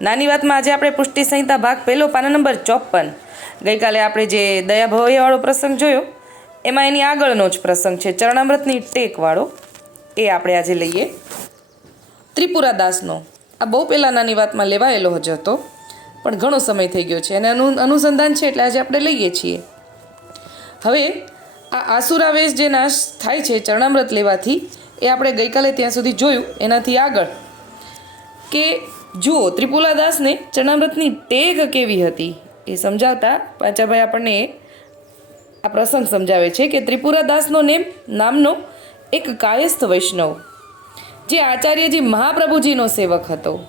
નાની વાતમાં આજે આપણે પુષ્ટિ સંહિતા ભાગ પહેલો, પાના નંબર ચોપન ગઈકાલે આપણે જે દયા ભવૈયાવાળો પ્રસંગ જોયો, એમાં એની આગળનો જ પ્રસંગ છે, ચરણામૃતની ટેકવાળો. એ આપણે આજે લઈએ. ત્રિપુરા દાસનો આ બહુ પહેલાં નાની વાતમાં લેવાયેલો જ હતો, પણ ઘણો સમય થઈ ગયો છે અને અનુ, અનુસંધાન છે એટલે આજે આપણે લઈએ છીએ. હવે, આ આસુરાવેશ જે નાશ થાય છે ચરણામૃત લેવાથી, એ આપણે ગઈકાલે ત્યાં સુધી જોયું, એનાથી આગળ. કે જુઓ, ત્રિપુલાદાસને ચણામૃતની ટેગ કેવી હતી? એ સમજાવતા પાંચાભાઈ આપણને આ પ્રસંગ સમજાવે છે કે ત્રિપુરાદાસનો નેમ નામનો એક કાયસ્થ વૈષ્ણવ, જે આચાર્યજી મહાપ્રભુજીનો સેવક હતો.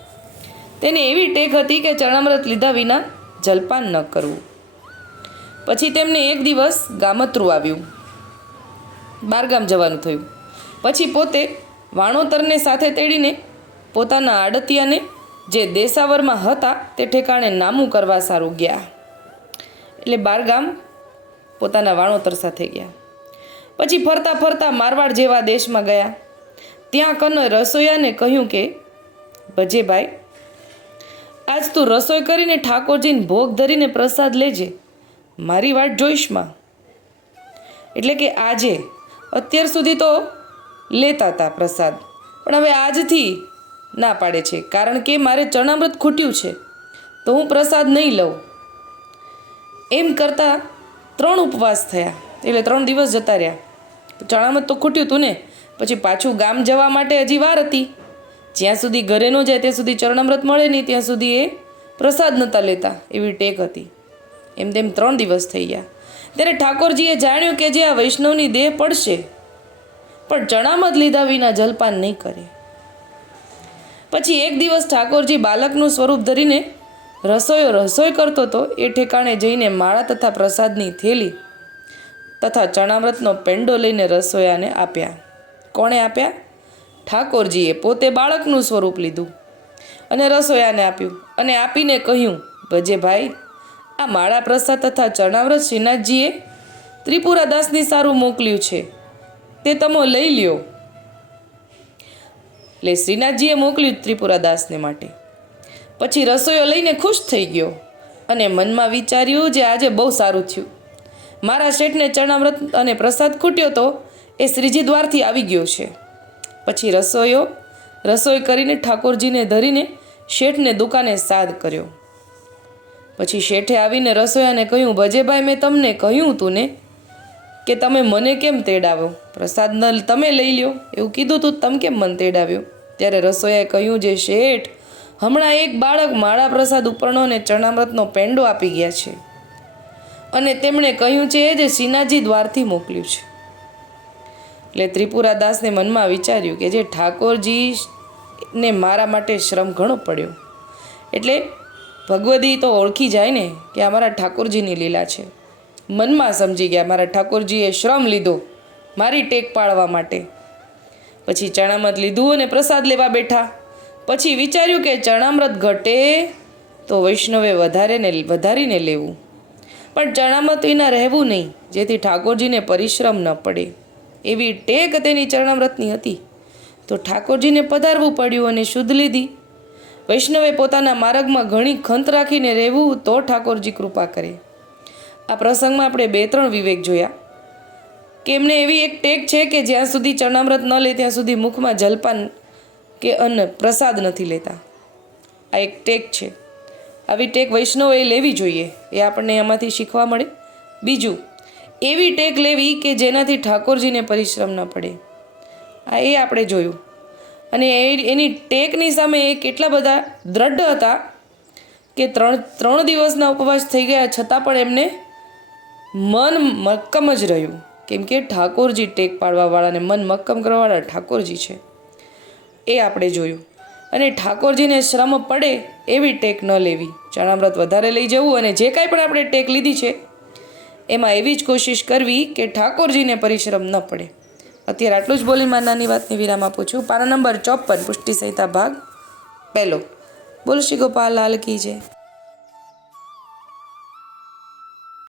તેને એવી ટેક હતી કે ચણામૃત લીધા વિના જલપાન ન કરવું. પછી તેમને એક દિવસ ગામતરું આવ્યું. બારગામ જવાનું થયું. પછી પોતે વાણોતરને સાથે તેડીને પોતાના આડતિયાને જે દેસાવરમાં હતા તે ઠેકાણે નામું કરવા સારું ગયા. એટલે બારગામ પોતાના વાણોતર સાથે ગયા. પછી ફરતા ફરતા મારવાડ જેવા દેશમાં ગયા. ત્યાં કનો રસોયાને કહ્યું કે, ભજેભાઈ, આજ તું રસોઈ કરીને ઠાકોરજીને ભોગ ધરીને પ્રસાદ લેજે. મારી વાટ જોઈશમાં એટલે કે આજે, અત્યાર સુધી તો લેતા હતા પ્રસાદ. પણ હવે આજથી ના પાડે છે. કારણ કે મારે ચણામૃત ખૂટ્યું છે, તો હું પ્રસાદ નહીં લઉં. એમ કરતાં ત્રણ ઉપવાસ થયા, એટલે ત્રણ દિવસ જતા રહ્યા. ચણામૃત તો ખૂટ્યું હતું ને, પછી પાછું ગામ જવા માટે હજી વાર હતી. જ્યાં સુધી ઘરે ન જાય ત્યાં સુધી ચરણામૃત મળે નહીં, ત્યાં સુધી એ પ્રસાદ નહોતા લેતા, એવી ટેક હતી. એમ તેમ ત્રણ દિવસ થઈ ગયા. ત્યારે ઠાકોરજીએ જાણ્યું કે જે આ વૈષ્ણવની દેહ પડશે, પણ ચણામત લીધા વિના જલપાન નહીં કરે. પછી એક દિવસ ઠાકોરજી બાલકનું સ્વરૂપ ધરીને રસોઈયો રસોઈ કરતો હતો. એ ઠેકાણે જઈને માળા તથા પ્રસાદની થેલી તથા ચણામૃતનો પેંડો લઈને રસોયાને આપ્યા. કોણે આપ્યા? ઠાકોરજીએ પોતે બાળકનું સ્વરૂપ લીધું અને રસોયાને આપ્યું અને આપીને કહ્યું, ભજે ભાઈ, આ માળા પ્રસાદ તથા ચણાવ્રત શ્રીનાથજીએ ત્રિપુરાદાસની સારું મોકલ્યું છે. તે તમો લઈ લ્યો. એટલે શ્રીનાથજીએ મોકલ્યું ત્રિપુરાદાસને માટે. પછી રસોઈયો લઈને ખુશ થઈ ગયો અને મનમાં વિચાર્યું જે આજે બહુ સારું થયું. મારા શેઠને ચરણામૃત અને પ્રસાદ ખૂટ્યો તો એ શ્રીજી દ્વારથી આવી ગયો છે. પછી રસોઈયો, રસોઈ કરીને ઠાકોરજીને ધરીને શેઠને દુકાને સાદ કર્યો. પછી શેઠે આવીને રસોયાને કહ્યું, ભજેભાઈ, મેં તમને કહ્યું તું ને કે તમે મને કેમ તેડાવો પ્રસાદ ન તમે લઈ લ્યો. એવું કીધું તું, તમે કેમ મને તેડાવ્યો? ત્યારે રસોયાએ કહ્યું, જે શેઠ, હમણાં એક બાળક માળા પ્રસાદ ઉપરનો અને ચરણામૃતનો પેંડો આપી ગયા છે. અને તેમણે કહ્યું છે જે સીનાજી દ્વારથી મોકલ્યું છે. એટલે ત્રિપુરાદાસને મનમાં વિચાર્યું કે જે ઠાકોરજી ને મારા માટે શ્રમ ઘણો પડ્યો. એટલે ભગવદી તો ઓળખી જાય ને, કે આ મારા ઠાકોરજીની લીલા છે. મનમાં સમજી ગયા, મારા ઠાકોરજીએ શ્રમ લીધો મારી ટેક પાડવા માટે. પછી ચણામૃત લીધું અને પ્રસાદ લેવા બેઠા. પછી વિચાર્યું કે ચણામૃત ઘટે તો વૈષ્ણવે વધારે ને વધારીને લેવું. પણ ચણામૃત વિના રહેવું નહીં, જેથી ઠાકોરજીને પરિશ્રમ ન પડે. એવી ટેક તેની ચરણામૃતની હતી. તો ઠાકોરજીને પધારવું પડ્યું અને શુદ્ધ લીધી. વૈષ્ણવે પોતાના માર્ગમાં ઘણી ખંત રાખીને રહેવું તો ઠાકોરજી કૃપા કરે. આ પ્રસંગમાં આપણે બે ત્રણ વિવેક જોયા કે એમને એવી એક ટેક છે કે જ્યાં સુધી ચરણામૃત ન લે, ત્યાં સુધી મુખમાં જલપાન કે અન્ન પ્રસાદ નથી લેતા. આ એક ટેક છે. આવી ટેક વૈષ્ણવએ લેવી જોઈએ. એ આપણને એમાંથી શીખવા મળે. બીજું, એવી ટેક લેવી કે જેનાથી ઠાકોરજીને પરિશ્રમ ન પડે. આ એ આપણે જોયું. અને એ એની ટેકની સામે એ કેટલા બધા દ્રઢ હતા કે ત્રણ ત્રણ દિવસના ઉપવાસ થઈ ગયા છતાં પણ એમને મન મક્કમ જ રહ્યું. કેમ કે ઠાકોરજી ટેક પાડવાવાળાને મન મક્કમ કરવાવાળા ઠાકોરજી છે. એ આપણે જોયું. અને ઠાકોરજીને શ્રમ પડે એવી ટેક ન લેવી. ચણામૃત વધારે લઈ જવું અને જે કાંઈ પણ આપણે ટેક લીધી છે, એમાં એવી જ કોશિશ કરવી કે ઠાકોરજીને પરિશ્રમ ન પડે. અત્યારે આટલું જ બોલી મારી નાની વાતની વિરામ આપું છું. પાના નંબર ચોપન, પુષ્ટિ સંહિતા ભાગ પહેલો. બોલ શ્રી ગોપાલ, લાલ કી જય.